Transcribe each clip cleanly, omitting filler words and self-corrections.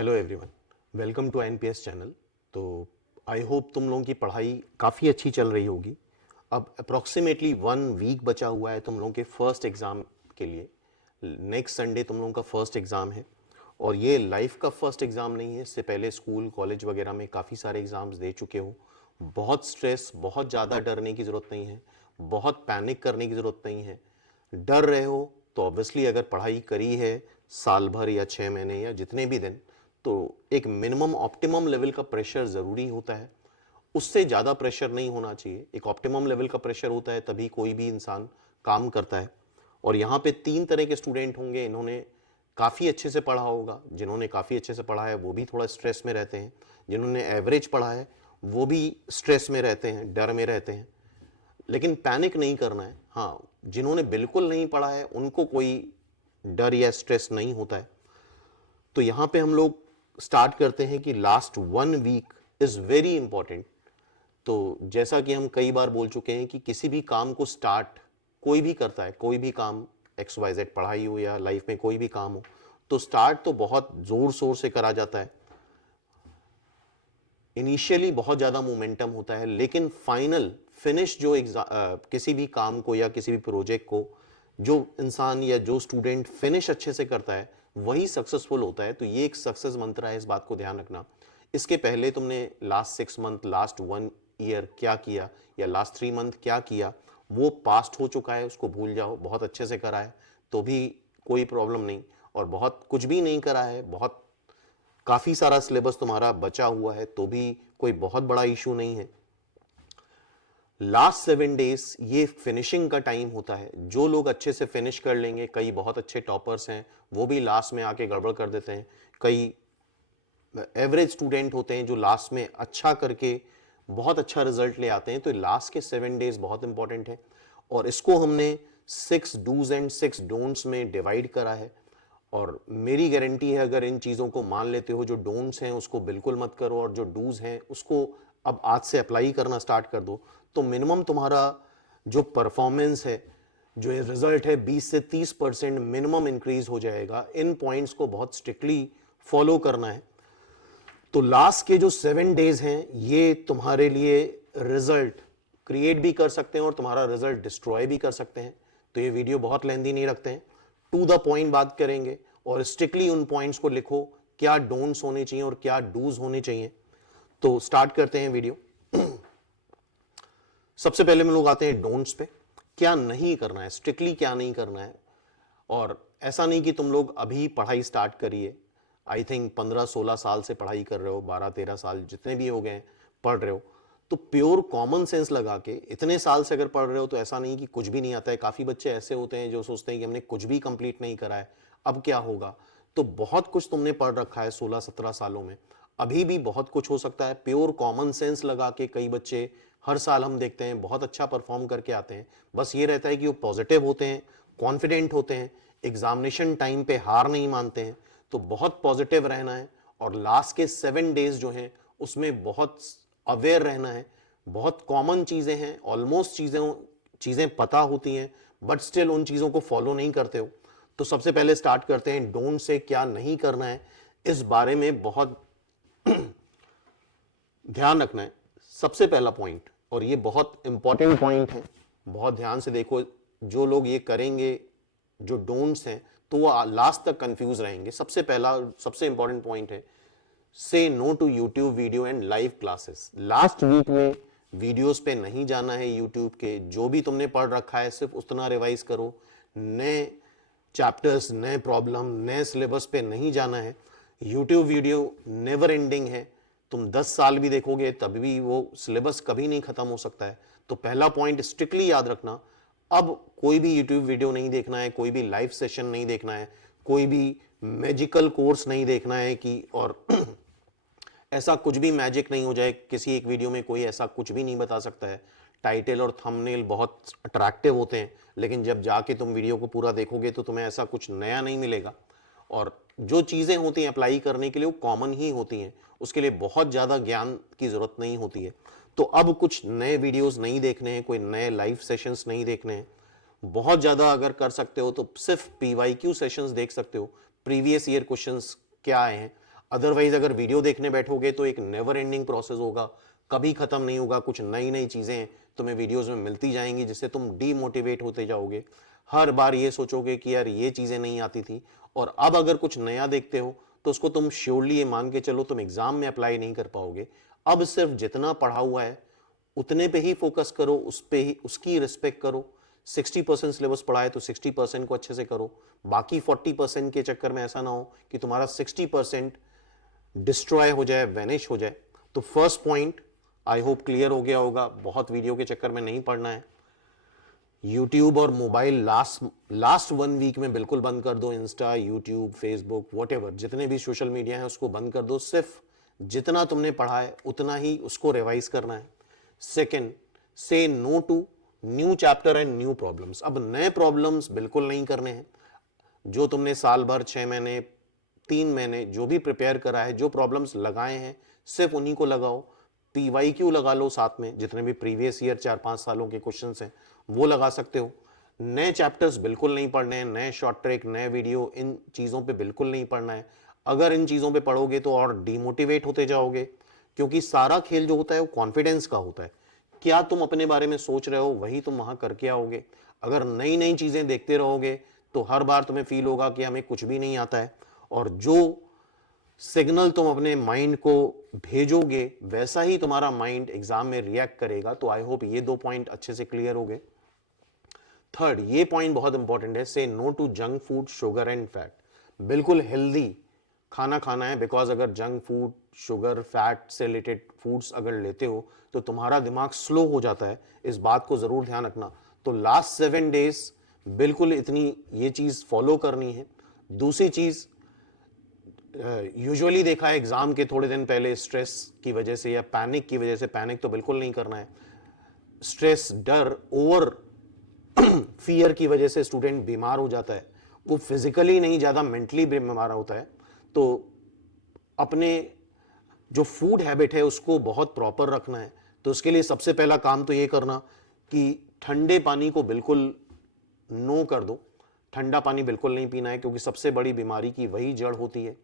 Hello everyone, welcome to NPS channel. तो I hope तुम लोगों की पढ़ाई काफ़ी अच्छी चल रही होगी। अब अप्रॉक्सीमेटली 1 वीक बचा हुआ है तुम लोगों के फर्स्ट एग्ज़ाम के लिए। नेक्स्ट संडे तुम लोगों का फर्स्ट एग्ज़ाम है और ये लाइफ का फर्स्ट एग्ज़ाम नहीं है। इससे पहले स्कूल कॉलेज वगैरह में काफ़ी सारे एग्ज़ाम्स दे चुके हो। बहुत स्ट्रेस, बहुत ज़्यादा डरने की ज़रूरत नहीं है, बहुत पैनिक करने की ज़रूरत नहीं है। डर रहे हो तो ऑब्वियसली अगर पढ़ाई करी है साल भर या 6 महीने या जितने भी दिन, तो एक मिनिमम ऑप्टिमम लेवल का प्रेशर ज़रूरी होता है। उससे ज़्यादा प्रेशर नहीं होना चाहिए। एक ऑप्टिमम लेवल का प्रेशर होता है तभी कोई भी इंसान काम करता है। और यहाँ पे 3 तरह के स्टूडेंट होंगे। इन्होंने काफ़ी अच्छे से पढ़ा होगा, जिन्होंने काफ़ी अच्छे से पढ़ा है वो भी थोड़ा स्ट्रेस में रहते हैं, जिन्होंने एवरेज पढ़ा है वो भी स्ट्रेस में रहते हैं, डर में रहते हैं। लेकिन पैनिक नहीं करना है। हाँ, जिन्होंने बिल्कुल नहीं पढ़ा है उनको कोई डर या स्ट्रेस नहीं होता है। तो यहाँ पे हम लोग स्टार्ट करते हैं कि last 1 week is very important. तो जैसा कि हम कई बार बोल चुके हैं कि किसी भी काम को स्टार्ट कोई भी करता है, कोई भी काम XYZ, पढ़ाई हो या लाइफ में कोई भी काम हो, तो स्टार्ट तो बहुत जोर शोर से करा जाता है। इनिशियली बहुत ज़्यादा मोमेंटम होता है, लेकिन फाइनल फिनिश जो किसी भी काम को या किसी भी प्रोजेक्ट को जो इंसान या जो स्टूडेंट फिनिश अच्छे से करता है वही सक्सेसफुल होता है। तो ये एक सक्सेस मंत्र है, इस बात को ध्यान रखना। इसके पहले तुमने लास्ट 6 मंथ, लास्ट 1 ईयर क्या किया या लास्ट 3 मंथ क्या किया, वो पास्ट हो चुका है, उसको भूल जाओ। बहुत अच्छे से करा है तो भी कोई प्रॉब्लम नहीं, और बहुत कुछ भी नहीं करा है, बहुत काफ़ी सारा सिलेबस तुम्हारा बचा हुआ है तो भी कोई बहुत बड़ा इशू नहीं है। लास्ट 7 डेज ये फिनिशिंग का टाइम होता है। जो लोग अच्छे से फिनिश कर लेंगे, कई बहुत अच्छे टॉपर्स हैं, वो भी लास्ट में आके गड़बड़ कर देते हैं। कई एवरेज स्टूडेंट होते हैं जो लास्ट में अच्छा करके बहुत अच्छा रिजल्ट ले आते हैं। तो लास्ट के 7 डेज बहुत इंपॉर्टेंट है और इसको हमने 6 डूज एंड 6 डोंट्स में डिवाइड करा है। और मेरी गारंटी है अगर इन चीज़ों को मान लेते हो, जो डोंट्स हैं उसको बिल्कुल मत करो और जो डूज हैं उसको अब आज से अप्लाई करना स्टार्ट कर दो, तो मिनिमम तुम्हारा जो परफॉर्मेंस है, जो ये रिजल्ट है, 20 से 30% मिनिमम इंक्रीज हो जाएगा। इन पॉइंट्स को बहुत स्ट्रिक्टली फॉलो करना है। तो लास्ट के जो 7 डेज हैं ये तुम्हारे लिए रिजल्ट क्रिएट भी कर सकते हैं और तुम्हारा रिजल्ट डिस्ट्रॉय भी कर सकते हैं। तो ये वीडियो बहुत लेंदी नहीं रखते हैं, टू द पॉइंट बात करेंगे और स्ट्रिक्टली उन पॉइंट्स को लिखो, क्या डोंट्स होने चाहिए और क्या डूज होने चाहिए। तो स्टार्ट करते हैं वीडियो। सबसे पहले हम लोग आते हैं डोंट्स पे। क्या नहीं करना है, स्ट्रिक्टली क्या नहीं करना है। और ऐसा नहीं कि तुम लोग अभी पढ़ाई स्टार्ट करिए, आई थिंक 15-16 साल से पढ़ाई कर रहे हो, 12-13 साल जितने भी हो गए पढ़ रहे हो, तो प्योर कॉमन सेंस लगा के इतने साल से अगर पढ़ रहे हो तो ऐसा नहीं कि कुछ भी नहीं आता है। काफ़ी बच्चे ऐसे होते हैं जो सोचते हैं कि हमने कुछ भी कंप्लीट नहीं करा है, अब क्या होगा। तो बहुत कुछ तुमने पढ़ रखा है 16-17 सालों में, अभी भी बहुत कुछ हो सकता है। प्योर कॉमन सेंस लगा के कई बच्चे हर साल हम देखते हैं बहुत अच्छा परफॉर्म करके आते हैं। बस ये रहता है कि वो पॉजिटिव होते हैं, कॉन्फिडेंट होते हैं, एग्जामिनेशन टाइम पे हार नहीं मानते हैं। तो बहुत पॉजिटिव रहना है और लास्ट के 7 डेज जो हैं उसमें बहुत अवेयर रहना है। बहुत कॉमन चीज़ें हैं, ऑलमोस्ट चीज़ें पता होती हैं, बट स्टिल उन चीज़ों को फॉलो नहीं करते हो। तो सबसे पहले स्टार्ट करते हैं डोंट से, क्या नहीं करना है इस बारे में बहुत ध्यान रखना है। सबसे पहला पॉइंट, और ये बहुत इंपॉर्टेंट पॉइंट है, बहुत ध्यान से देखो। जो लोग ये करेंगे, जो डोंट्स हैं, तो वो लास्ट तक कंफ्यूज रहेंगे। सबसे पहला, सबसे इंपॉर्टेंट पॉइंट है, say no to YouTube video and live classes. Last week में वीडियोस पे नहीं जाना है यूट्यूब के। जो भी तुमने पढ़ रखा है सिर्फ उतना रिवाइज करो। नए चैप्टर्स, नए प्रॉब्लम, नए सिलेबस पे नहीं जाना है। यूट्यूब वीडियो नेवर एंडिंग है, तुम 10 साल भी देखोगे तब भी वो सिलेबस कभी नहीं खत्म हो सकता है। तो पहला पॉइंट स्ट्रिक्टली याद रखना, अब कोई भी यूट्यूब वीडियो नहीं देखना है, कोई भी लाइव सेशन नहीं देखना है, कोई भी मैजिकल कोर्स नहीं देखना है कि और ऐसा कुछ भी मैजिक नहीं हो जाए। किसी एक वीडियो में कोई ऐसा कुछ भी नहीं बता सकता है। टाइटल और थंबनेल बहुत अट्रैक्टिव होते हैं, लेकिन जब जाके तुम वीडियो को पूरा देखोगे तो तुम्हें ऐसा कुछ नया नहीं मिलेगा। और जो चीज़ें होती हैं अप्लाई करने के लिए वो कॉमन ही होती हैं, उसके लिए बहुत ज़्यादा ज्ञान की ज़रूरत नहीं होती है। तो अब कुछ नए वीडियोस नहीं देखने हैं, कोई नए लाइव सेशंस नहीं देखने हैं। बहुत ज़्यादा अगर कर सकते हो तो सिर्फ PYQ सेशंस देख सकते हो, प्रीवियस ईयर क्वेश्चंस क्या आए हैं। अदरवाइज अगर वीडियो देखने बैठोगे तो एक नेवर एंडिंग प्रोसेस होगा, कभी खत्म नहीं होगा, कुछ नई नई चीजें तुम्हें वीडियोस में मिलती जाएंगी जिससे तुम डीमोटिवेट होते जाओगे। हर बार ये सोचोगे कि यार ये चीजें नहीं आती थी, और अब अगर कुछ नया देखते हो तो उसको तुम श्योरली ये मान के चलो तुम एग्जाम में अप्लाई नहीं कर पाओगे। अब सिर्फ जितना पढ़ा हुआ है उतने पे ही फोकस करो, उस पे ही उसकी रिस्पेक्ट करो। 60% सिलेबस पढ़ा है तो 60% को अच्छे से करो, बाकी 40% के चक्कर में ऐसा ना हो कि तुम्हारा 60% डिस्ट्रॉय हो जाए, वैनिश हो जाए। तो first point I hope clear हो गया होगा, बहुत वीडियो के चक्कर में नहीं पढ़ना है। यूट्यूब और मोबाइल लास्ट 1 वीक में बिल्कुल बंद कर दो। इंस्टा, यूट्यूब, फेसबुक, व्हाटएवर जितने भी सोशल मीडिया है उसको बंद कर दो। सिर्फ जितना तुमने पढ़ा है उतना ही उसको रिवाइज करना है। Second, say no to new chapter and new problems. अब नए प्रॉब्लम्स बिल्कुल नहीं करने हैं। जो तुमने साल भर, 6 महीने, 3 महीने जो भी प्रिपेयर करा है, जो प्रॉब्लम्स लगाए हैं सिर्फ उन्हीं को लगाओ। PYQ लगा लो साथ में, जितने भी प्रीवियस ईयर 4-5 सालों के क्वेश्चंस हैं वो लगा सकते हो। नए चैप्टर्स बिल्कुल नहीं पढ़ने हैं, नए शॉर्ट ट्रिक, नए वीडियो, इन चीज़ों पे बिल्कुल नहीं पढ़ना है। अगर इन चीज़ों पे पढ़ोगे तो और डिमोटिवेट होते जाओगे, क्योंकि सारा खेल जो होता है वो कॉन्फिडेंस का होता है। क्या तुम अपने बारे में सोच रहे हो वही तुम वहां करके आओगे। अगर नई नई चीज़ें देखते रहोगे तो हर बार तुम्हें फील होगा कि हमें कुछ भी नहीं आता है, और जो सिग्नल तुम अपने माइंड को भेजोगे वैसा ही तुम्हारा माइंड एग्जाम में रिएक्ट करेगा। तो आई होप ये 2 पॉइंट अच्छे से क्लियर हो गए। थर्ड, ये पॉइंट बहुत इंपॉर्टेंट है, say no to junk food, sugar and fat. बिल्कुल हेल्दी खाना खाना है, बिकॉज अगर जंक फूड, शुगर, फैट से रिलेटेड फूड्स अगर लेते हो तो तुम्हारा दिमाग स्लो हो जाता है। इस बात को जरूर ध्यान रखना। तो लास्ट 7 डेज बिल्कुल इतनी ये चीज फॉलो करनी है। दूसरी चीज, यूजुअली देखा है एग्जाम के थोड़े दिन पहले स्ट्रेस की वजह से या पैनिक की वजह से, पैनिक तो बिल्कुल नहीं करना है, स्ट्रेस, डर, ओवर फियर की वजह से स्टूडेंट बीमार हो जाता है। वो फिजिकली नहीं, ज्यादा मेंटली बीमार होता है। तो अपने जो फूड हैबिट है उसको बहुत प्रॉपर रखना है। तो उसके लिए सबसे पहला काम तो ये करना कि ठंडे पानी को बिल्कुल नो कर दो। ठंडा पानी बिल्कुल नहीं पीना है, क्योंकि सबसे बड़ी बीमारी की वही जड़ होती है।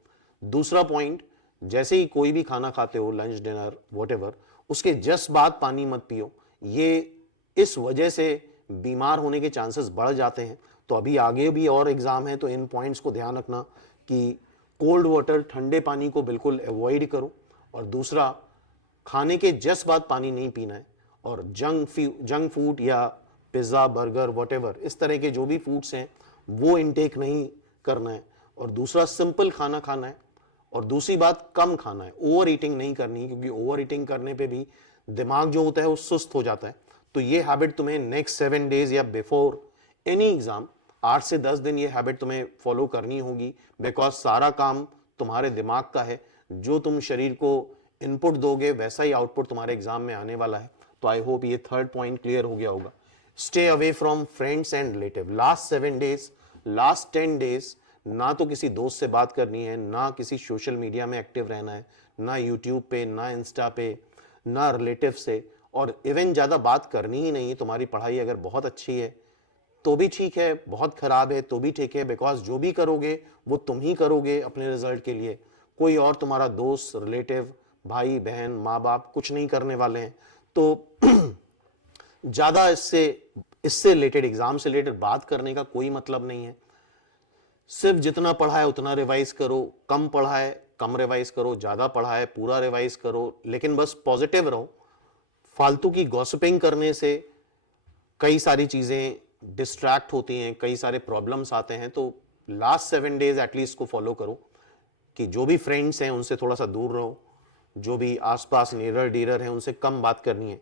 दूसरा पॉइंट, जैसे ही कोई भी खाना खाते हो, लंच, डिनर, व्हाटएवर, उसके जस्ट बाद पानी मत पियो। ये इस वजह से बीमार होने के चांसेस बढ़ जाते हैं। तो अभी आगे भी और एग्जाम है तो इन पॉइंट्स को ध्यान रखना कि कोल्ड वाटर, ठंडे पानी को बिल्कुल अवॉइड करो। और दूसरा, खाने के जस्ट बाद पानी नहीं पीना है। और जंक फूड या पिज्ज़ा, बर्गर, व्हाटएवर, इस तरह के जो भी फूड्स हैं वो इनटेक नहीं करना है। और दूसरा, सिंपल खाना खाना है। और दूसरी बात, कम खाना है, ओवर ईटिंग नहीं करनी है, क्योंकि ओवर ईटिंग करने पे भी दिमाग जो होता है वो सुस्त हो जाता है। तो ये हैबिट तुम्हें नेक्स्ट 7 डेज या बिफोर एनी एग्जाम 8 से 10 दिन ये हैबिट तुम्हें फॉलो करनी होगी, बिकॉज सारा काम तुम्हारे दिमाग का है। जो तुम शरीर को इनपुट दोगे वैसा ही आउटपुट तुम्हारे एग्जाम में आने वाला है। तो आई होप ये थर्ड पॉइंट क्लियर हो गया होगा। Stay away from friends and relative. Last 7 days, last 10 days ना तो किसी दोस्त से बात करनी है, ना किसी सोशल मीडिया में एक्टिव रहना है, ना यूट्यूब पे, ना इंस्टा पे, ना रिलेटिव से, और इवन ज़्यादा बात करनी ही नहीं है। तुम्हारी पढ़ाई अगर बहुत अच्छी है तो भी ठीक है, बहुत खराब है तो भी ठीक है, बिकॉज जो भी करोगे वो तुम ही करोगे अपने रिजल्ट के लिए। कोई और तुम्हारा दोस्त, रिलेटिव, भाई बहन, माँ बाप कुछ नहीं करने वाले हैं। तो ज़्यादा इससे रिलेटेड, एग्जाम से रिलेटेड बात करने का कोई मतलब नहीं है। सिर्फ जितना पढ़ा है उतना रिवाइज करो, कम पढ़ा है कम रिवाइज करो, ज़्यादा पढ़ा है पूरा रिवाइज करो, लेकिन बस पॉजिटिव रहो। फालतू की गॉसिपिंग करने से कई सारी चीज़ें डिस्ट्रैक्ट होती हैं, कई सारे प्रॉब्लम्स आते हैं। तो लास्ट 7 डेज एटलीस्ट को फॉलो करो कि जो भी फ्रेंड्स हैं उनसे थोड़ा सा दूर रहो, जो भी आसपास नियर डीरर हैं उनसे कम बात करनी है।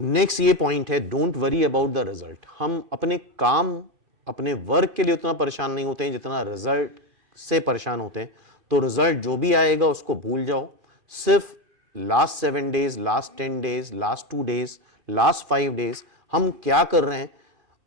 नेक्स्ट ये पॉइंट है, don't worry about the result. हम अपने काम, अपने वर्क के लिए उतना परेशान नहीं होते हैं जितना रिजल्ट से परेशान होते हैं। तो रिजल्ट जो भी आएगा उसको भूल जाओ। सिर्फ last 7 days, last 10 days, last 2 days, last 5 days हम क्या कर रहे हैं,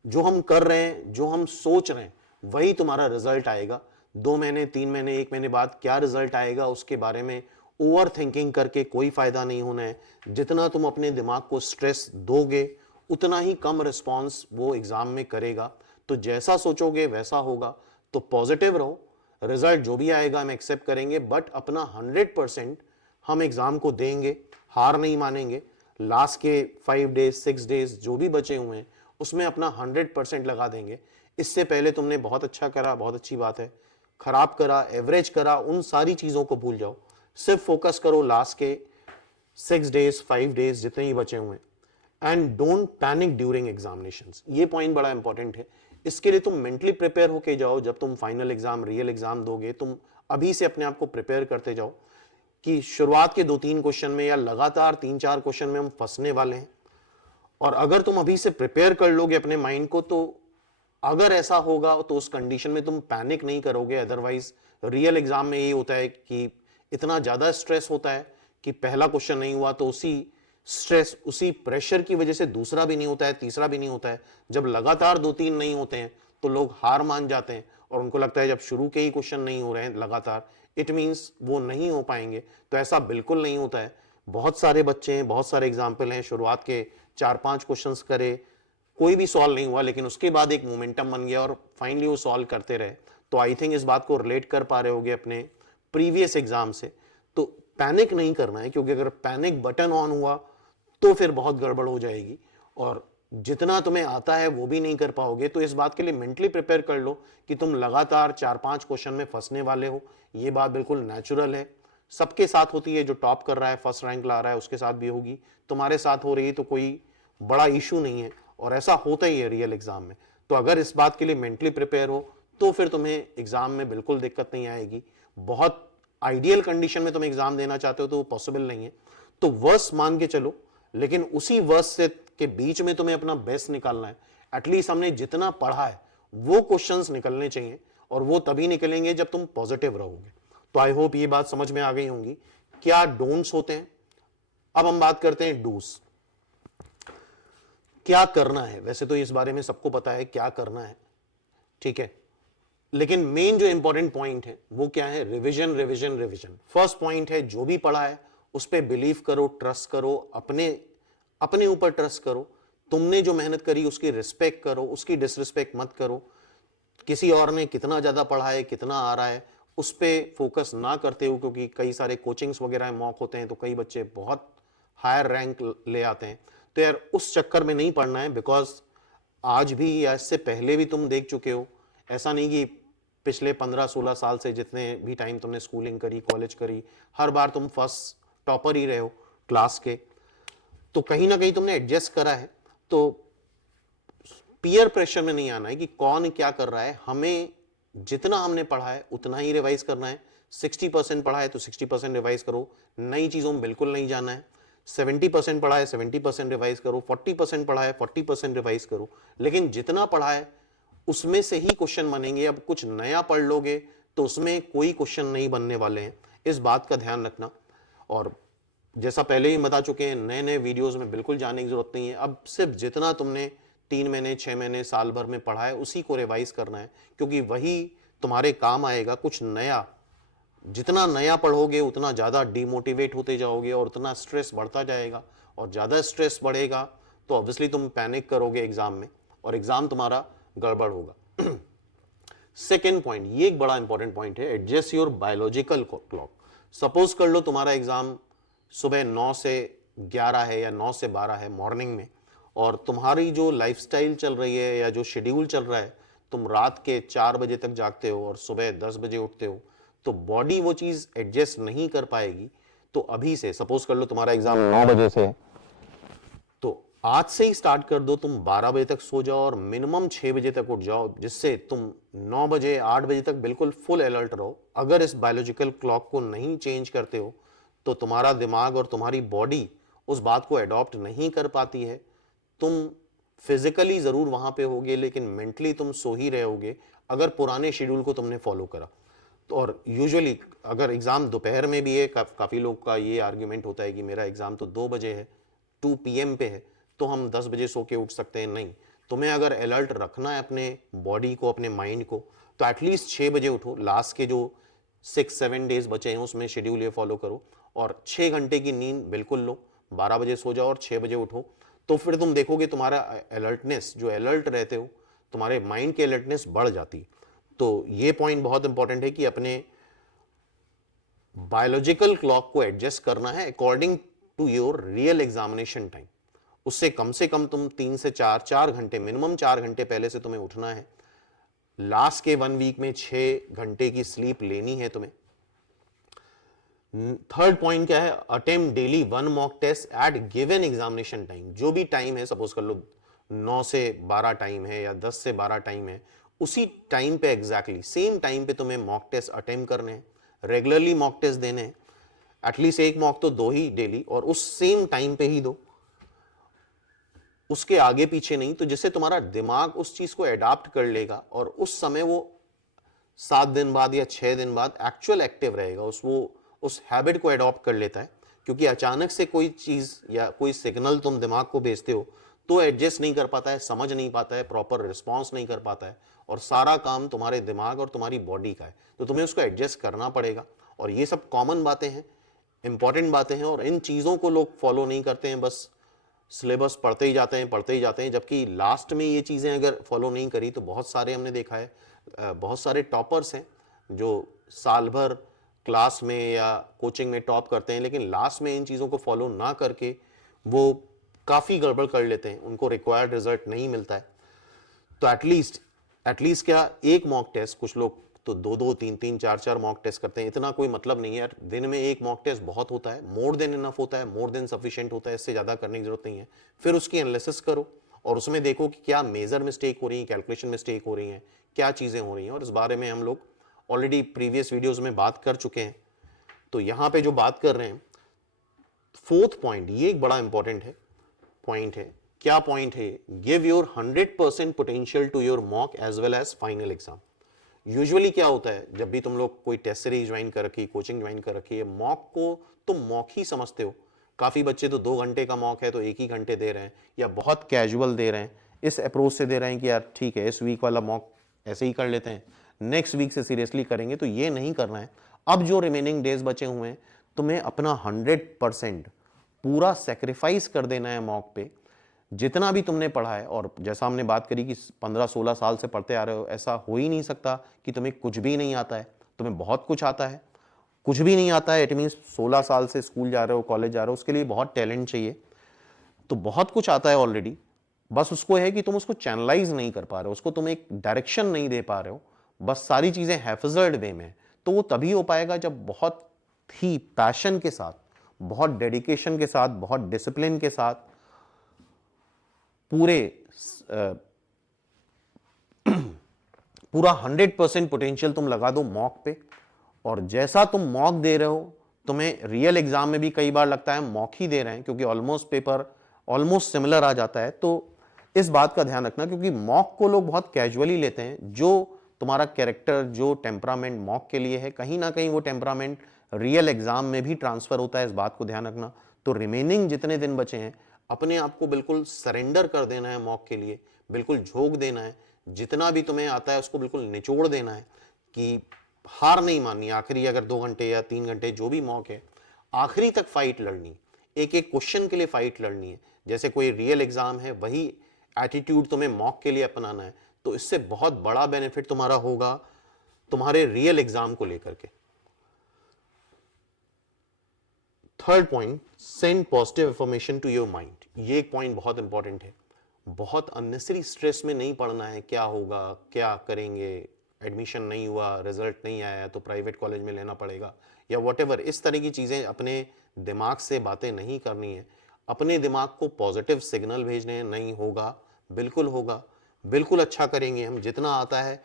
जो हम कर रहे हैं, जो हम सोच रहे हैं, वही तुम्हारा रिजल्ट आएगा। 2 महीने, 3 महीने, 1 महीने बाद क्या रिजल्ट आएगा उसके बारे में ओवर थिंकिंग करके कोई फायदा नहीं होना है। जितना तुम अपने दिमाग को स्ट्रेस दोगे उतना ही कम रिस्पॉन्स वो एग्जाम में करेगा। तो जैसा सोचोगे वैसा होगा। तो पॉजिटिव रहो, रिजल्ट जो भी आएगा हम एक्सेप्ट करेंगे, बट अपना 100% हम एग्जाम को देंगे, हार नहीं मानेंगे। लास्ट के 5 डेज 6 डेज जो भी बचे हुए हैं उसमें अपना 100% लगा देंगे। इससे पहले तुमने बहुत अच्छा करा, बहुत अच्छी बात है, खराब करा, एवरेज करा, उन सारी चीजों को भूल जाओ, सिर्फ फोकस करो लास्ट के 6 डेज 5 डेज जितने ही बचे हुए हैं। And don't panic during examinations, ये पॉइंट बड़ा इंपॉर्टेंट है। इसके लिए तुम मेंटली प्रिपेयर होके जाओ। जब तुम फाइनल एग्जाम, रियल एग्जाम दोगे, तुम अभी से अपने आप को प्रिपेयर करते जाओ कि शुरुआत के 2-3 क्वेश्चन में या लगातार 3-4 क्वेश्चन में हम फंसने वाले हैं। और अगर तुम अभी से प्रिपेयर कर लोगे अपने माइंड को, तो अगर ऐसा होगा तो उस कंडीशन में तुम पैनिक नहीं करोगे। अदरवाइज रियल एग्जाम में यही होता है कि इतना ज्यादा स्ट्रेस होता है कि पहला क्वेश्चन नहीं हुआ तो उसी स्ट्रेस, उसी प्रेशर की वजह से दूसरा भी नहीं होता है, तीसरा भी नहीं होता है। जब लगातार 2-3 नहीं होते हैं तो लोग हार मान जाते हैं और उनको लगता है जब शुरू के ही क्वेश्चन नहीं हो रहे हैं लगातार, इट मीन्स वो नहीं हो पाएंगे। तो ऐसा बिल्कुल नहीं होता है। बहुत सारे बच्चे हैं, बहुत सारे एग्जाम्पल हैं, शुरुआत के 4-5 क्वेश्चन करे, कोई भी सॉल्व नहीं हुआ, लेकिन उसके बाद एक मोमेंटम बन गया और फाइनली वो सॉल्व करते रहे। तो आई थिंक इस बात को रिलेट कर पा रहे होगे अपने प्रीवियस एग्जाम से। तो पैनिक नहीं करना है, क्योंकि अगर पैनिक बटन ऑन हुआ तो फिर बहुत गड़बड़ हो जाएगी और जितना तुम्हें आता है वो भी नहीं कर पाओगे। तो इस बात के लिए मेंटली प्रिपेयर कर लो कि तुम लगातार 4-5 क्वेश्चन में फंसने वाले हो। ये बात बिल्कुल नेचुरल है, सबके साथ होती है। जो टॉप कर रहा है, फर्स्ट रैंक ला रहा है, उसके साथ भी होगी, तुम्हारे साथ हो रही है, तो कोई बड़ा इशू नहीं है। और ऐसा होता ही है रियल एग्जाम में। तो अगर इस बात के लिए मेंटली प्रिपेयर हो तो फिर तुम्हें एग्जाम में बिल्कुल दिक्कत नहीं आएगी। बहुत आइडियल कंडीशन में तुम एग्जाम देना चाहते हो तो वो पॉसिबल नहीं है, तो वर्स मान के चलो, लेकिन उसी वर्स से के बीच में तुम्हें अपना बेस्ट निकालना है। एटलीस्ट हमने जितना पढ़ा है वो क्वेश्चंस निकलने चाहिए, और वो तभी निकलेंगे जब तुम पॉजिटिव रहोगे। तो आई होप ये बात समझ में आ गई होंगी क्या डोंट्स होते हैं। अब हम बात करते हैं डूस, क्या करना है। वैसे तो इस बारे में सबको पता है क्या करना है, ठीक है, लेकिन मेन जो इंपॉर्टेंट पॉइंट है वो क्या है? Revision revision revision. First point है जो भी पढ़ा है उस पर बिलीव करो, ट्रस्ट करो, अपने ऊपर ट्रस्ट करो। तुमने जो मेहनत करी उसकी रिस्पेक्ट करो, उसकी डिसरिस्पेक्ट मत करो। किसी और ने कितना ज्यादा पढ़ा है, कितना आ रहा है, उस पर फोकस ना करते हो, क्योंकि कई सारे कोचिंग्स वगैरह मॉक होते हैं तो कई बच्चे बहुत हायर रैंक ले आते हैं। तो यार उस चक्कर में नहीं पढ़ना है, बिकॉज आज भी या इससे पहले भी तुम देख चुके हो। ऐसा नहीं कि पिछले 15-16 साल से जितने भी टाइम तुमने स्कूलिंग करी, कॉलेज करी, हर बार तुम फर्स्ट टॉपर ही रहे हो क्लास के, तो कहीं ना कहीं तुमने एडजस्ट करा है। तो पीयर प्रेशर में नहीं आना है कि कौन क्या कर रहा है। हमें जितना हमने पढ़ा है उतना ही रिवाइज करना है। 60% पढ़ा है तो 60% रिवाइज करो, नई चीजों में बिल्कुल नहीं जाना है। 70% पढ़ा है 70% रिवाइज करो, 40% पढ़ा है 40% रिवाइज करो, लेकिन जितना पढ़ा है उसमें से ही क्वेश्चन बनेंगे। अब कुछ नया पढ़ लोगे तो उसमें कोई क्वेश्चन नहीं बनने वाले हैं, इस बात का ध्यान रखना। और जैसा पहले ही बता चुके हैं, नए नए वीडियोस में बिल्कुल जाने की जरूरत नहीं है। अब सिर्फ जितना तुमने 3 महीने 6 महीने साल भर में पढ़ा है उसी को रिवाइज करना है, क्योंकि वही तुम्हारे काम आएगा। कुछ नया, जितना नया पढ़ोगे उतना ज़्यादा डीमोटिवेट होते जाओगे और उतना स्ट्रेस बढ़ता जाएगा, और ज़्यादा स्ट्रेस बढ़ेगा तो ऑब्वियसली तुम पैनिक करोगे एग्जाम में और एग्जाम तुम्हारा गड़बड़ होगा। सेकेंड पॉइंट, ये एक बड़ा इंपॉर्टेंट पॉइंट है, adjust your biological clock. Suppose कर लो तुम्हारा एग्जाम सुबह 9 से 11 है या 9 से 12 है मॉर्निंग में, और तुम्हारी जो लाइफस्टाइल चल रही है या जो शेड्यूल चल रहा है, तुम रात के 4 बजे तक जागते हो और सुबह 10 बजे उठते हो, तो बॉडी वो चीज एडजस्ट नहीं कर पाएगी। तो अभी से सपोज कर लो तुम्हारा एग्जाम 9 बजे से है, तो आज से ही स्टार्ट कर दो, तुम 12 बजे तक सो जाओ और मिनिमम 6 बजे तक उठ जाओ, जिससे तुम 9 बजे 8 बजे तक बिल्कुल फुल अलर्ट रहो। अगर इस बायोलॉजिकल क्लॉक को नहीं चेंज करते हो तो तुम्हारा दिमाग और तुम्हारी बॉडी उस बात को अडॉप्ट नहीं कर पाती है। तुम फिजिकली जरूर वहां पे होगे लेकिन मेंटली तुम सो ही रहोगे अगर पुराने शेड्यूल को तुमने फॉलो करा। तो और यूजुअली अगर एग्जाम दोपहर में भी है, काफी लोग का ये आर्ग्यूमेंट होता है कि मेरा एग्जाम तो 2 बजे है, 2 PM पे है, तो हम 10 बजे सो के उठ सकते हैं। नहीं, तुम्हें अगर अलर्ट रखना है अपने बॉडी को, अपने माइंड को, तो एटलीस्ट 6 बजे उठो। लास्ट के जो 6-7 डेज बचे हैं उसमें शेड्यूल ये फॉलो करो और 6 घंटे की नींद बिल्कुल लो। 12 बजे सो जाओ और 6 बजे उठो, तो फिर तुम देखोगे तुम्हारा अलर्टनेस, जो अलर्ट रहते हो, तुम्हारे माइंड की अलर्टनेस बढ़ जाती है। तो ये पॉइंट बहुत इंपॉर्टेंट है कि अपने बायोलॉजिकल क्लॉक को एडजस्ट करना है according to your real examination time. उससे कम से कम तुम 3 से 4 घंटे, मिनिमम 4 घंटे पहले से तुम्हें उठना है। लास्ट के 1 वीक में 6 घंटे की स्लीप लेनी है तुम्हें। थर्ड पॉइंट क्या है, attempt daily 1 mock test at given examination time. जो भी टाइम है, सपोज कर लो 9 से 12 टाइम है या 10 से 12 टाइम है, उसी टाइम पे एग्जैक्टली सेम टाइम पे तुम्हें मॉक टेस्ट अटेम्प्ट करने हैं, रेगुलरली मॉक टेस्ट देने हैं। एटलीस्ट एक मॉक तो दो ही डेली, और उस सेम टाइम पे ही दो, उसके आगे पीछे नहीं। तो जिससे तुम्हारा दिमाग उस चीज को एडाप्ट कर लेगा और उस समय वो 7 दिन बाद या 6 दिन बाद एक्चुअल एक्टिव रहेगा, उस हैबिट को एडॉप्ट कर लेता है। क्योंकि अचानक से कोई चीज या कोई सिग्नल तुम दिमाग को भेजते हो तो एडजस्ट नहीं कर पाता है, समझ नहीं पाता है, प्रॉपर रिस्पॉन्स नहीं कर पाता है, और सारा काम तुम्हारे दिमाग और तुम्हारी बॉडी का है। तो तुम्हें उसको एडजस्ट करना पड़ेगा। और ये सब कॉमन बातें हैं, इंपॉर्टेंट बातें हैं, और इन चीजों को लोग फॉलो नहीं करते हैं, बस सिलेबस पढ़ते ही जाते हैं, पढ़ते ही जाते हैं। जबकि लास्ट में ये चीजें अगर फॉलो नहीं करी तो बहुत सारे हमने देखा है, बहुत सारे टॉपर्स हैं जो साल भर क्लास में या कोचिंग में टॉप करते हैं, लेकिन लास्ट में इन चीज़ों को फॉलो ना करके वो काफ़ी गड़बड़ कर लेते हैं, उनको रिक्वायर्ड रिजल्ट नहीं मिलता है। तो एटलीस्ट क्या एक मॉक टेस्ट, कुछ लोग तो 2-2, 3-3, 4-4 मॉक टेस्ट करते हैं, इतना कोई मतलब नहीं है यार। दिन में एक मॉक टेस्ट बहुत होता है, मोर देन इनफ होता है, मोर देन सफिशिएंट होता है, इससे ज़्यादा करने की जरूरत नहीं है। फिर उसकी एनालिसिस करो और उसमें देखो कि क्या मेजर मिस्टेक हो रही है, कैलकुलेशन मिस्टेक हो रही हैं, क्या चीज़ें हो रही हैं, और इस बारे में हम लोग ऑलरेडी प्रीवियस वीडियोस में बात कर चुके हैं। तो यहां पे जो बात कर रहे हैं, फोर्थ पॉइंट, ये एक बड़ा इंपॉर्टेंट है पॉइंट है। क्या पॉइंट है? Give your 100% potential to your mock as well as final exam. Usually क्या होता है, जब भी तुम लोग कोई टेस्ट सीरीज ज्वाइन कर रखी, कोचिंग ज्वाइन कर रखी है, मॉक को तुम मॉक ही समझते हो। काफी बच्चे तो 2 घंटे का मॉक है तो 1 ही घंटे दे रहे हैं, या बहुत कैजुअल दे रहे हैं, इस अप्रोच से दे रहे हैं कि यार ठीक है इस वीक वाला मॉक ऐसे ही कर लेते हैं, नेक्स्ट वीक से सीरियसली करेंगे। तो ये नहीं करना है। अब जो रिमेनिंग डेज बचे हुए हैं, तुम्हें अपना 100% पूरा सेक्रीफाइस कर देना है मॉक पे। जितना भी तुमने पढ़ा है, और जैसा हमने बात करी कि 15-16 साल से पढ़ते आ रहे हो, ऐसा हो ही नहीं सकता कि तुम्हें कुछ भी नहीं आता है। तुम्हें बहुत कुछ आता है। कुछ भी नहीं आता है इट मीन्स 16 साल से स्कूल जा रहे हो, कॉलेज जा रहे हो, उसके लिए बहुत टैलेंट चाहिए। तो बहुत कुछ आता है ऑलरेडी, बस उसको है कि तुम उसको चैनलाइज नहीं कर पा रहे हो, उसको तुम एक डायरेक्शन नहीं दे पा रहे हो, बस सारी चीजें हैफिजर्ड वे में। तो वो तभी हो पाएगा जब बहुत ही पैशन के साथ, बहुत डेडिकेशन के साथ, बहुत डिसिप्लिन के साथ पूरा 100% पोटेंशियल तुम लगा दो मॉक पे। और जैसा तुम मॉक दे रहे हो, तुम्हें रियल एग्जाम में भी कई बार लगता है मॉक ही दे रहे हैं, क्योंकि ऑलमोस्ट पेपर ऑलमोस्ट सिमिलर आ जाता है। तो इस बात का ध्यान रखना, क्योंकि मॉक को लोग बहुत कैजुअली लेते हैं। जो तुम्हारा कैरेक्टर, जो टेम्परामेंट मॉक के लिए है, कहीं ना कहीं वो टेम्परामेंट रियल एग्जाम में भी ट्रांसफर होता है, इस बात को ध्यान रखना। तो रिमेनिंग जितने दिन बचे हैं, अपने आप को बिल्कुल सरेंडर कर देना है मॉक के लिए, बिल्कुल झोंक देना है, जितना भी तुम्हें आता है उसको बिल्कुल निचोड़ देना है, कि हार नहीं माननी। आखिरी अगर 2 घंटे या 3 घंटे जो भी मॉक है, आखिरी तक फाइट लड़नी, एक एक क्वेश्चन के लिए फाइट लड़नी है। जैसे कोई रियल एग्जाम है, वही एटीट्यूड तुम्हें मॉक के लिए अपनाना है। तो इससे बहुत बड़ा बेनिफिट तुम्हारा होगा तुम्हारे रियल एग्जाम को लेकर के। Third point, send positive information to your mind. ये एक पॉइंट बहुत इंपॉर्टेंट है। बहुत अननेसेसरी स्ट्रेस में नहीं पढ़ना है, क्या होगा, क्या करेंगे, एडमिशन नहीं हुआ, रिजल्ट नहीं आया तो प्राइवेट कॉलेज में लेना पड़ेगा, या व्हाटएवर, इस तरह की चीज़ें अपने दिमाग से बातें नहीं करनी है। अपने दिमाग को पॉजिटिव सिग्नल भेजने हैं, नहीं होगा, बिल्कुल होगा, बिल्कुल अच्छा करेंगे हम, जितना आता है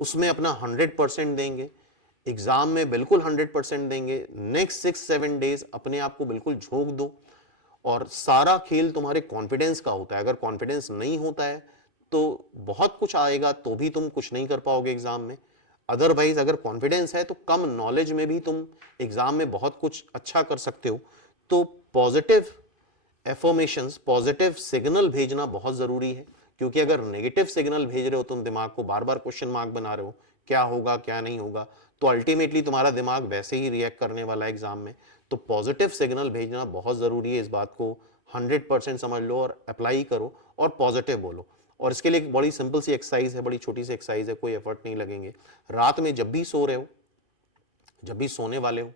उसमें अपना 100% देंगे, एग्जाम में बिल्कुल 100% देंगे। नेक्स्ट 6-7 डेज अपने आप को बिल्कुल झोंक दो, और सारा खेल तुम्हारे कॉन्फिडेंस का होता है। अगर कॉन्फिडेंस नहीं होता है तो बहुत कुछ आएगा तो भी तुम कुछ नहीं कर पाओगे एग्जाम में। अदरवाइज अगर कॉन्फिडेंस है तो कम नॉलेज में भी तुम एग्जाम में बहुत कुछ अच्छा कर सकते हो। तो पॉजिटिव एफर्मेशंस, पॉजिटिव सिग्नल भेजना बहुत जरूरी है, क्योंकि अगर नेगेटिव सिग्नल भेज रहे हो, तुम दिमाग को बार बार क्वेश्चन मार्क बना रहे हो, क्या होगा क्या नहीं होगा, तो अल्टीमेटली तुम्हारा दिमाग वैसे ही रिएक्ट करने वाला है एग्जाम में। तो पॉजिटिव सिग्नल भेजना बहुत जरूरी है, इस बात को 100% समझ लो और अप्लाई करो और पॉजिटिव बोलो। और इसके लिए एक बड़ी सिंपल सी एक्सरसाइज है, बड़ी छोटी सी एक्सरसाइज है, कोई एफर्ट नहीं लगेंगे। रात में जब भी सो रहे हो, जब भी सोने वाले हो,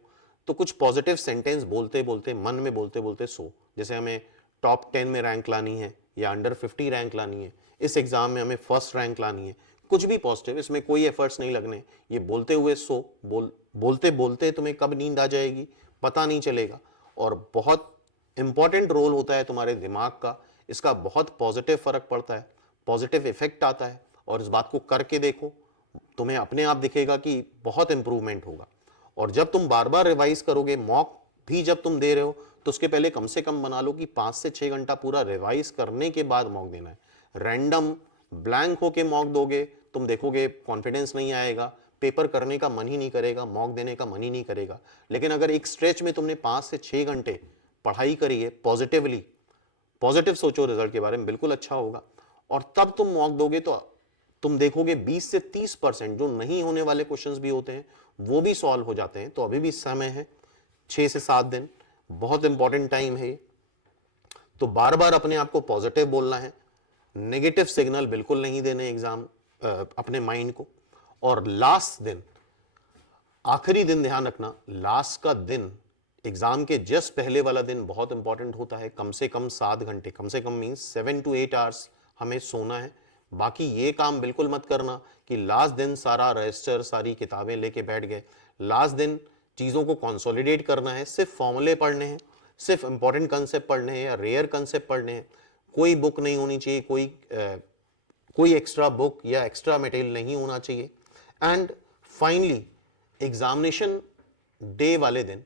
तो कुछ पॉजिटिव सेंटेंस बोलते बोलते, मन में बोलते बोलते सो। जैसे हमें टॉप 10 में रैंक लानी है या अंडर 50 रैंक लानी है, इस एग्जाम में हमें फर्स्ट रैंक लानी है, कुछ भी पॉजिटिव, इसमें कोई एफर्ट्स नहीं लगने, ये बोलते हुए सो। बोलते बोलते तुम्हें कब नींद आ जाएगी पता नहीं चलेगा। और बहुत इंपॉर्टेंट रोल होता है तुम्हारे दिमाग का, इसका बहुत पॉजिटिव फर्क पड़ता है, पॉजिटिव इफेक्ट आता है। और इस बात को करके देखो, तुम्हें अपने आप दिखेगा कि बहुत इंप्रूवमेंट होगा। और जब तुम बार बार रिवाइज करोगे, मॉक भी जब तुम दे रहे हो, तो उसके पहले कम से कम बना लो कि 5 से 6 घंटा पूरा रिवाइज करने के बाद मॉक देना है। रैंडम ब्लैंक होके मॉक दोगे, तुम देखोगे कॉन्फिडेंस नहीं आएगा, पेपर करने का मन ही नहीं करेगा, मॉक देने का मन ही नहीं करेगा। लेकिन अगर एक स्ट्रेच में तुमने 5 से 6 घंटे पढ़ाई करी है पॉजिटिवली, पॉजिटिव सोचो रिजल्ट के बारे में, बिल्कुल अच्छा होगा। और तब तुम मॉक दोगे तो तुम देखोगे 20 से 30% जो नहीं होने वाले क्वेश्चंस भी होते हैं वो भी सॉल्व हो जाते हैं। तो अभी भी समय है, 6 से 7 दिन, बहुत इंपॉर्टेंट टाइम है। तो बार बार अपने आप को पॉजिटिव बोलना है, नेगेटिव सिग्नल बिल्कुल नहीं देने एग्जाम अपने माइंड को। और लास्ट दिन, आखिरी दिन ध्यान रखना, लास्ट का दिन, एग्जाम के जस्ट पहले वाला दिन बहुत इंपॉर्टेंट होता है। कम से कम 7 घंटे, कम से कम मीन्स 7 to 8 आवर्स हमें सोना है। बाकी ये काम बिल्कुल मत करना कि लास्ट दिन सारा रजिस्टर, सारी किताबें लेके बैठ गए। लास्ट दिन चीज़ों को कंसोलिडेट करना है, सिर्फ फॉर्मूले पढ़ने हैं, सिर्फ इंपॉर्टेंट कंसेप्ट पढ़ने हैं या रेयर कंसेप्ट पढ़ने हैं। कोई बुक नहीं होनी चाहिए, कोई एक्स्ट्रा बुक या एक्स्ट्रा मटेरियल नहीं होना चाहिए। एंड फाइनली एग्जामिनेशन डे वाले दिन,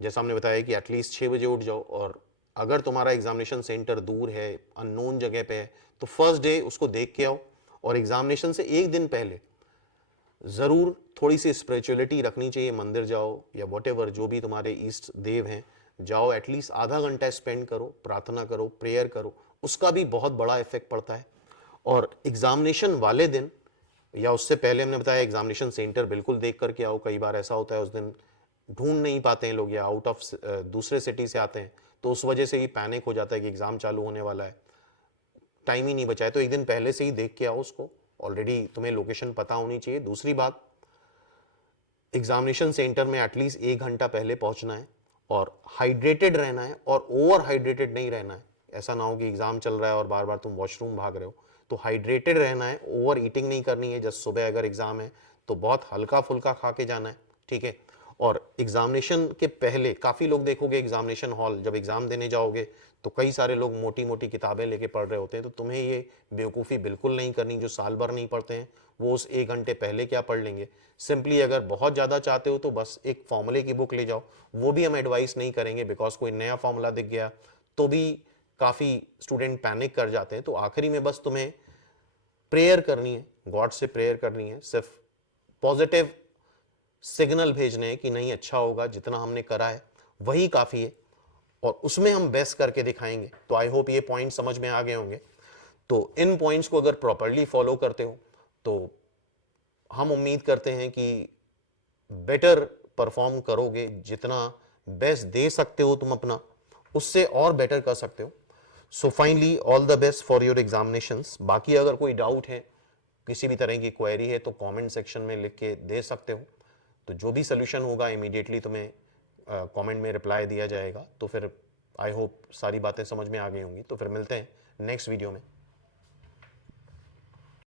जैसा हमने बताया कि एटलीस्ट 6 बजे उठ जाओ। और अगर तुम्हारा एग्जामिनेशन सेंटर दूर है, अननोन जगह पे है, तो फर्स्ट डे उसको देख के आओ। और एग्जामिनेशन से एक दिन पहले जरूर थोड़ी सी स्पिरिचुअलिटी रखनी चाहिए, मंदिर जाओ या वॉटेवर जो भी तुम्हारे ईष्ट देव हैं, जाओ, एटलीस्ट आधा घंटा स्पेंड करो, प्रार्थना करो, प्रेयर करो, उसका भी बहुत बड़ा इफेक्ट पड़ता है। और एग्जामिनेशन वाले दिन या उससे पहले हमने बताया एग्जामिनेशन सेंटर बिल्कुल देख करके आओ। कई बार ऐसा होता है उस दिन ढूंढ नहीं पाते हैं लोग, या आउट ऑफ दूसरे सिटी से आते हैं, तो उस वजह से ही पैनिक हो जाता है कि एग्जाम चालू होने वाला है, टाइम ही नहीं बचा है। तो एक दिन पहले से ही देख के आओ उसको, ऑलरेडी तुम्हें लोकेशन पता होनी चाहिए। दूसरी बात, एग्जामिनेशन सेंटर में एटलीस्ट 1 घंटा पहले पहुंचना है और हाइड्रेटेड रहना है, और ओवर हाइड्रेटेड नहीं रहना है। ऐसा ना हो कि एग्जाम चल रहा है और बार बार तुम वॉशरूम भाग रहे हो। तो हाइड्रेटेड रहना है, ओवर ईटिंग नहीं करनी है। जस्ट सुबह अगर एग्जाम है तो बहुत हल्का फुल्का खा के जाना है, ठीक है। और एग्जामिनेशन के पहले काफी लोग देखोगे एग्जामिनेशन हॉल, जब एग्जाम देने जाओगे तो कई सारे लोग मोटी मोटी किताबें लेके पढ़ रहे होते हैं। तो तुम्हें ये बेवकूफ़ी बिल्कुल नहीं करनी। जो साल भर नहीं पढ़ते हैं वो उस 1 घंटे पहले क्या पढ़ लेंगे। सिंपली अगर बहुत ज़्यादा चाहते हो तो बस एक फॉर्मूले की बुक ले जाओ, वो भी हम एडवाइस नहीं करेंगे, बिकॉज कोई नया फॉर्मूला दिख गया तो भी काफ़ी स्टूडेंट पैनिक कर जाते हैं। तो आखिरी में बस तुम्हें प्रेयर करनी है, गॉड से प्रेयर करनी है, सिर्फ पॉजिटिव सिग्नल भेजने हैं कि नहीं अच्छा होगा, जितना हमने करा है वही काफ़ी है, और उसमें हम बेस्ट करके दिखाएंगे। तो आई होप ये पॉइंट समझ में आ गए होंगे। तो इन पॉइंट्स को अगर प्रॉपरली फॉलो करते हो तो हम उम्मीद करते हैं कि बेटर परफॉर्म करोगे, जितना बेस्ट दे सकते हो तुम अपना, उससे और बेटर कर सकते हो। So finally all the best for your examinations. बाकी अगर कोई डाउट है, किसी भी तरह की क्वेरी है, तो कमेंट सेक्शन में लिख के दे सकते हो। तो जो भी सोल्यूशन होगा इमीडिएटली तुम्हें कमेंट में रिप्लाई दिया जाएगा। तो फिर आई होप सारी बातें समझ में आ गई होंगी। तो फिर मिलते हैं नेक्स्ट वीडियो में।